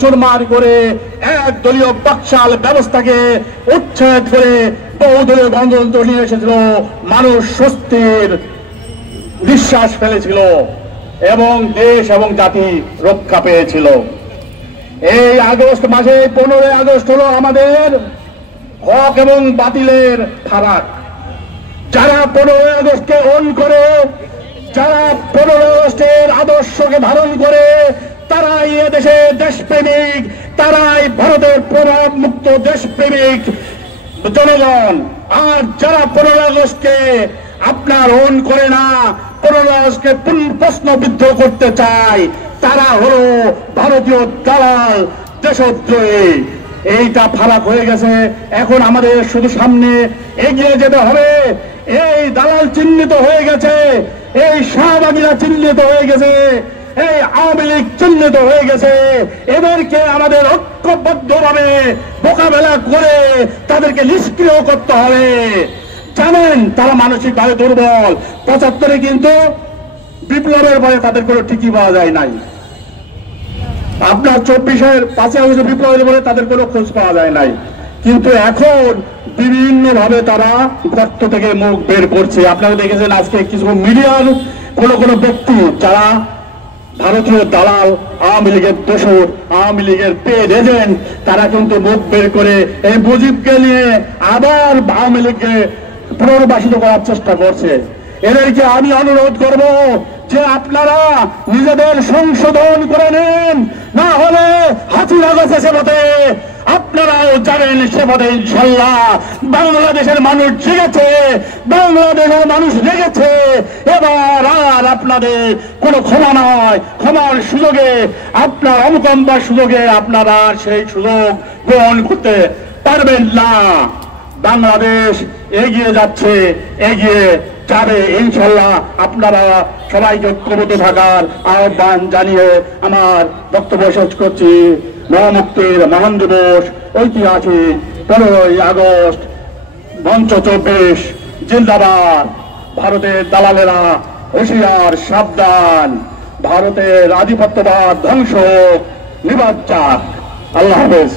চুরমার করে এক দলীয় বাকশাল ব্যবস্থাকে উচ্ছেদ করে বহুদলীয় গণতন্ত্র নিয়ে এসেছিল। মানুষ স্বস্তির নিঃশ্বাস ফেলেছিল এবং দেশ এবং জাতি রক্ষা পেয়েছিল। এই আগস্ট মাসে 15 আগস্ট হলো আমাদের হক এবং বাতিলের ফারাক। যারা 15 আগস্টকে অন করে, যারা 15 আগস্টের আদর্শকে ধারণ করে, তারাই এদেশে দেশপ্রেমিক, তারাই ভারতের প্রভাব মুক্ত দেশপ্রেমিক জনগণ। আর যারা 15 আগস্টকে আপনার অন করে না, 15 আগস্টকে প্রশ্নবিদ্ধ করতে চায়, তারা হলো ভারতীয় দালাল, দেশদ্রোহী। এইটা ফারাক হয়ে গেছে। এখন আমাদের শুধু সামনে এগিয়ে যেতে হবে। এই দালাল চিহ্নিত হয়ে গেছে, এই শাহবাগীরা চিহ্নিত হয়ে গেছে, এই আওয়ামী লীগ চিহ্নিত হয়ে গেছে। এদেরকে আমাদের ঐক্যবদ্ধভাবে মোকাবেলা করে তাদেরকে নিষ্ক্রিয় করতে হবে। জানেন তারা মানসিকভাবে দুর্বল। 75-এ কিন্তু বিপ্লবের ভয়ে তাদের কোনো ঠিকই পাওয়া যায় নাই। আপনার 24-এর 5 আগস্ট বিপ্লবের বলে তাদের কোনো খোঁজ পাওয়া যায় নাই। কিন্তু এখন বিভিন্ন ভাবে তারা গর্ত থেকে মুখ বের করছে। আপনারা দেখেছেন আজকে কিছু মিডিয়ার কোন ব্যক্তি যারা ভারতীয় দালাল, আওয়ামী লীগের দোসর, আওয়ামী লীগের পেড এজেন্ট, তারা কিন্তু মুখ বের করে এই মুজিবকে নিয়ে আবার আওয়ামী লীগকে পুনর্বাসিত করার চেষ্টা করছে। এদেরকে আমি অনুরোধ করব যে আপনারা নিজেদের সংশোধন করে নিন, না হলে হাসিনা গেছে সে পথে, আপনারাও যাবেন সে পথে ইনশাল্লাহ। বাংলাদেশের মানুষ জেগেছে, বাংলাদেশের মানুষ জেগেছে। এবার আর আপনাদের কোনো ক্ষমা নয়, ক্ষমার সুযোগে, আপনার অনুকম্পার সুযোগে আপনারা সেই সুযোগ গ্রহণ করতে পারবেন না। বাংলাদেশ এগিয়ে যাচ্ছে, এগিয়ে যাবে ইনশাল্লাহ। আপনারা সবাইকে ঐক্যবদ্ধ থাকার আহ্বান জানিয়ে আমার বক্তব্য শেষ করছি। মহামুক্তির মহান দিবস, ঐতিহাসিক 15 আগস্ট, মঞ্চ 24 জিন্দাবাদ। ভারতের দালালেরা হুঁশিয়ার, সাবধান। ভারতের আধিপত্যবাদ ধ্বংস, নিবাদ যাক। আল্লাহ হাফেজ।